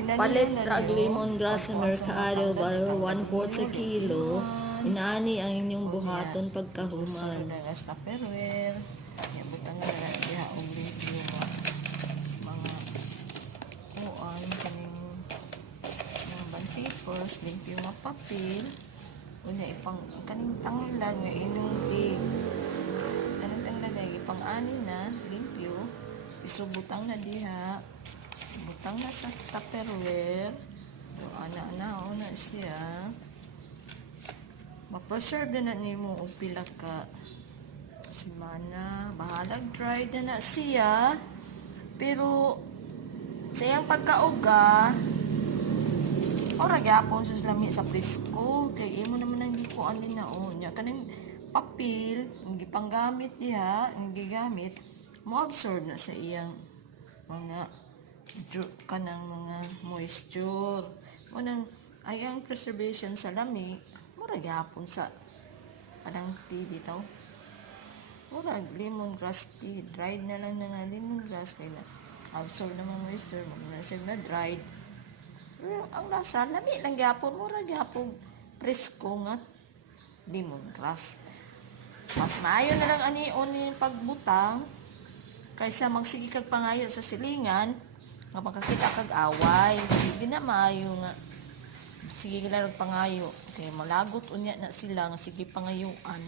Palit rag lemongrass sa merkado balo 1/4 sa kilo. Inaani ang inyong buhaton pagkahuman. Dagas tupperware. Butang nga na diha og review mga kuan kaning mga bond papers, limpyo nga papel. Unya ipang kaning tanglan nga inuti. Kaning tanglan nga ipang-ani na limpyo. Isubutang na diha. Butang na sa tupperware. So, ana-ana na siya. Ma-preserve na nimo og pila ka semana. Bahalag dried na siya. Pero sa iyang pagkauga, ora gyapon sa lami sa presko. Kay imo naman ang gikuan din na nya kaning papel ang gipanggamit diha, ang gigamit mo absorb na sa iyang mga kanang mga moisture. Munang ayang preservation sa lami, mura gyapon sa kanang tea bitaw. Mura lemongrass tea, dried na lang nga lemongrass kay na absorb na mga moisture, na dried. Pero ang lasa lami lang gyapon, mura gyapon presko nga lemongrass. Mas maayo na lang ani yung pagbutang kaysa magsige kag pangayo sa silingan nga makakita kag away. Hindi na maayo nga sige lang pangayo kay malagot unya na sila nga sige pangayuan.